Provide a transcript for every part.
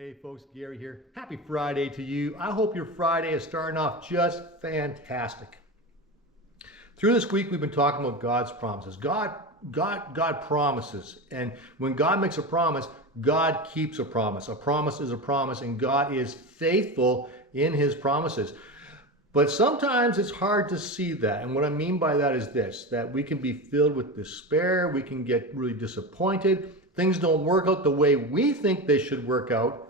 Hey folks, Gary here. Happy Friday to you. I hope your Friday is starting off just fantastic. Through this week, we've been talking about God's promises. God promises. And when God makes a promise, God keeps a promise. A promise is a promise, and God is faithful in his promises. But sometimes it's hard to see that. And what I mean by that is this, that we can be filled with despair. We can get really disappointed. Things don't work out the way we think they should work out.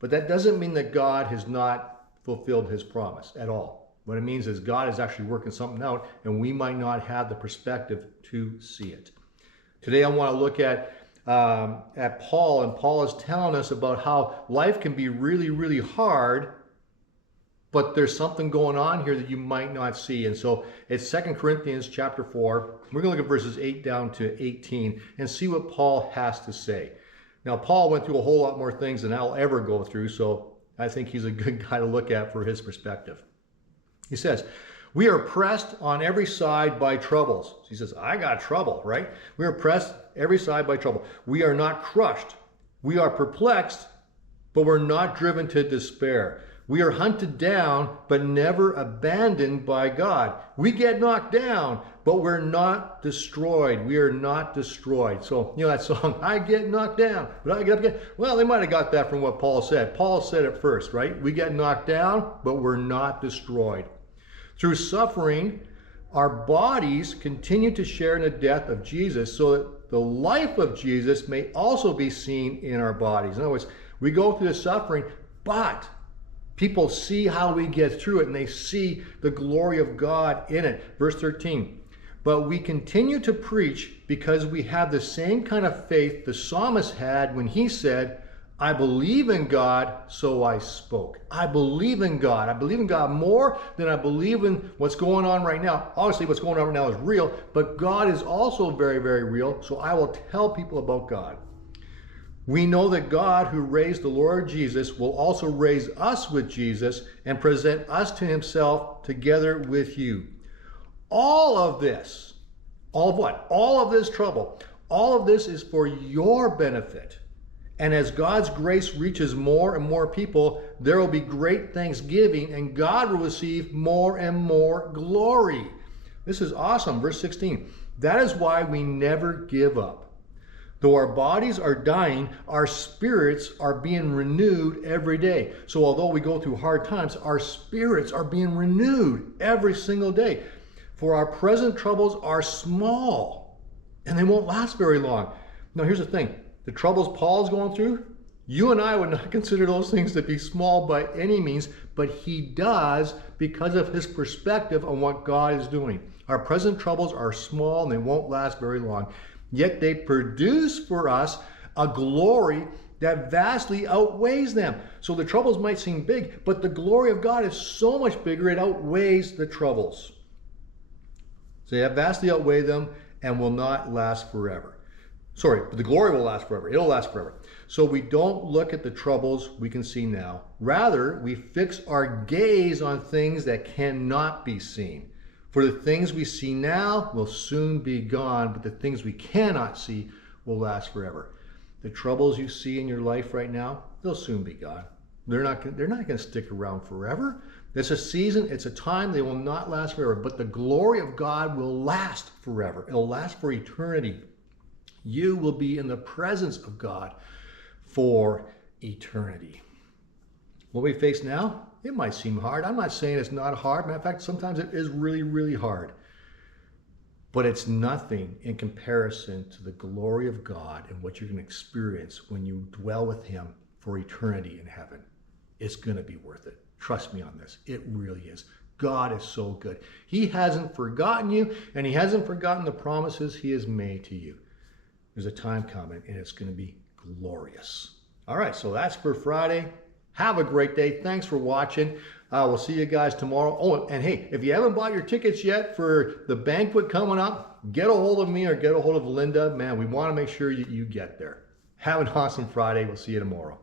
But that doesn't mean that God has not fulfilled his promise at all. What it means is God is actually working something out, and we might not have the perspective to see it. Today I want to look at Paul, and Paul is telling us about how life can be really, really hard, but there's something going on here that you might not see. And so it's 2 Corinthians chapter 4. We're going to look at verses 8 down to 18 and see what Paul has to say. Now, Paul went through a whole lot more things than I'll ever go through, so I think he's a good guy to look at for his perspective. He says, we are pressed on every side by troubles. He says, I got trouble, right? We are pressed every side by trouble. We are not crushed. We are perplexed, but we're not driven to despair. We are hunted down, but never abandoned by God. We get knocked down, but we're not destroyed. We are not destroyed. So, you know that song, I get knocked down, but I get up again. Well, they might have got that from what Paul said. Paul said it first, right? We get knocked down, but we're not destroyed. Through suffering, our bodies continue to share in the death of Jesus so that the life of Jesus may also be seen in our bodies. In other words, we go through the suffering, but people see how we get through it, and they see the glory of God in it. Verse 13, but we continue to preach because we have the same kind of faith the psalmist had when he said, I believe in God, so I spoke. I believe in God. I believe in God more than I believe in what's going on right now. Obviously, what's going on right now is real, but God is also very, very real, so I will tell people about God. We know that God, who raised the Lord Jesus, will also raise us with Jesus and present us to himself together with you. All of this, all of what? All of this trouble, all of this is for your benefit. And as God's grace reaches more and more people, there will be great thanksgiving, and God will receive more and more glory. This is awesome. Verse 16, that is why we never give up. Though our bodies are dying, our spirits are being renewed every day. So although we go through hard times, our spirits are being renewed every single day. For our present troubles are small, and they won't last very long. Now here's the thing. The troubles Paul's going through, you and I would not consider those things to be small by any means, but he does because of his perspective on what God is doing. Our present troubles are small, and they won't last very long. Yet they produce for us a glory that vastly outweighs them. So the troubles might seem big, but the glory of God is so much bigger, it outweighs the troubles. So they vastly outweigh them and will not last forever. Sorry, but the glory will last forever. It'll last forever. So we don't look at the troubles we can see now. Rather, we fix our gaze on things that cannot be seen. For the things we see now will soon be gone, but the things we cannot see will last forever. The troubles you see in your life right now, they'll soon be gone. They're not going to stick around forever. It's a season, it's a time, they will not last forever, but the glory of God will last forever. It'll last for eternity. You will be in the presence of God for eternity. What we face now, it might seem hard. I'm not saying it's not hard. Matter of fact, sometimes it is really, really hard. But it's nothing in comparison to the glory of God and what you're going to experience when you dwell with him for eternity in heaven. It's going to be worth it. Trust me on this. It really is. God is so good. He hasn't forgotten you, and he hasn't forgotten the promises he has made to you. There's a time coming, and it's going to be glorious. All right, so that's for Friday. Have a great day. Thanks for watching. We'll see you guys tomorrow. Oh, and hey, if you haven't bought your tickets yet for the banquet coming up, get a hold of me or get a hold of Linda. Man, we want to make sure you get there. Have an awesome Friday. We'll see you tomorrow.